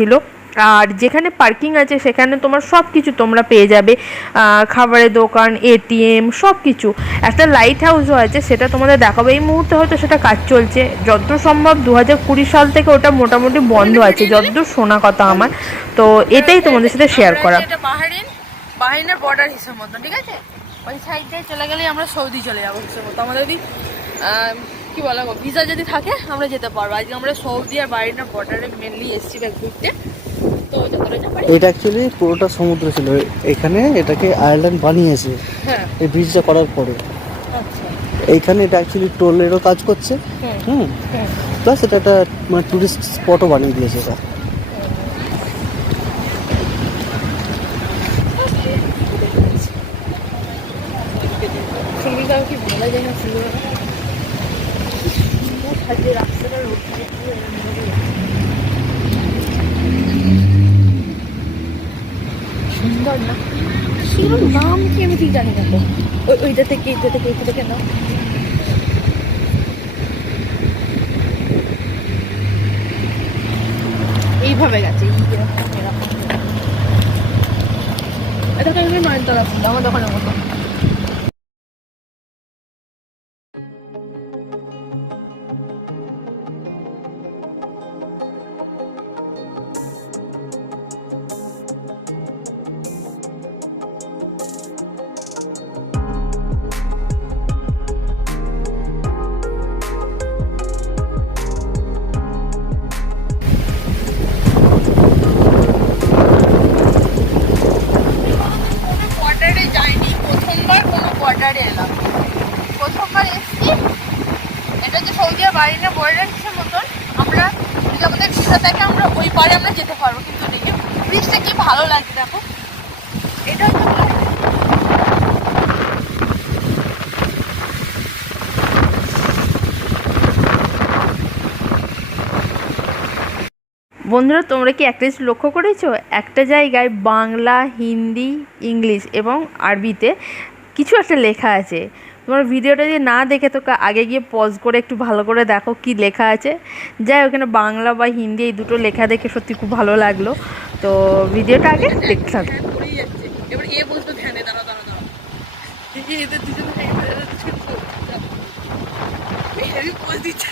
ছিল। আর যেখানে পার্কিং আছে সেখানে তোমার সব কিছু তোমরা পেয়ে যাবে, খাবারের দোকান, এটিএম, সব কিছু। একটা লাইট হাউসও আছে, সেটা তোমাদের দেখাবো। এই মুহূর্তে হয়তো সেটা কাজ চলছে, যতদূর সম্ভব 2020 সাল থেকে ওটা মোটামুটি বন্ধ আছে, যতদূর শোনা কথা আমার। তো এটাই তোমাদের সাথে শেয়ার করা। এটা বাহরিনের বর্ডার হিসেবে মতো, ঠিক আছে? ওই সাইডে চলে গেলেই আমরা সৌদি চলে যাবো হিসেবে মতো। আমাদের যদি কি বলা গো, ভিসা যদি থাকে আমরা যেতে পারবো। আজকে আমরা সৌদি আর বাহরিনের বর্ডারে মেনলি এসেছি ঘুরতে। তো এটা অ্যাকচুয়ালি পুরোটা সমুদ্র ছিল, এখানে এটাকে আয়ারল্যান্ড বানিয়েছে। হ্যাঁ, এই ব্রিজটা করার পরে আচ্ছা। এইখানে এটা অ্যাকচুয়ালি টোলেরও কাজ করছে। হুম, প্লাস এটা একটা মানে টুরিস্ট স্পটও বানিয়ে দিয়েছে এটা। ফুলবিটা কি বলা যায় না, ফুলবিটা রাস্তাটা সুন্দর না? সেগুলোর নাম কি আমি ঠিক জানি না তো। ওইটা থেকে এইটা থেকে এইটা থেকে না, এইভাবে গেছে এটা তো এমনি নয়নতলা ছিল আমার দোকানের মতো। কোয়ার্টারে যাইনি, প্রথমবার কোনো কোয়ার্টারে এলাম। প্রথমবার এসছি। এটা যে সৌদি আর বাহরিনের বর্ডার হিসেবে মতন, আমরা যদি আমাদের ভিসা থাকে আমরা ওই পারে আমরা যেতে পারবো। কিন্তু দেখি ব্রিজটা কি ভালো লাগে, দেখো এটা হচ্ছে বন্ধুরা, তোমরা কি একটা জিনিস লক্ষ্য করেছো? একটা জায়গায় বাংলা, হিন্দি, ইংলিশ এবং আরবিতে কিছু একটা লেখা আছে। তোমার ভিডিওটা যদি না দেখে তোকে আগে গিয়ে পজ করে একটু ভালো করে দেখো কি লেখা আছে। যাই, ওখানে বাংলা বা হিন্দি এই দুটো লেখা দেখে সত্যি খুব ভালো লাগলো। তো ভিডিওটা আগে দেখতে থাকো। পড়েই যাচ্ছে। এবার এ বসবে ধ্যানে, দাঁড়া দাঁড়া দাঁড়া, এদের দুজনে হেভি পোজ দিচ্ছে।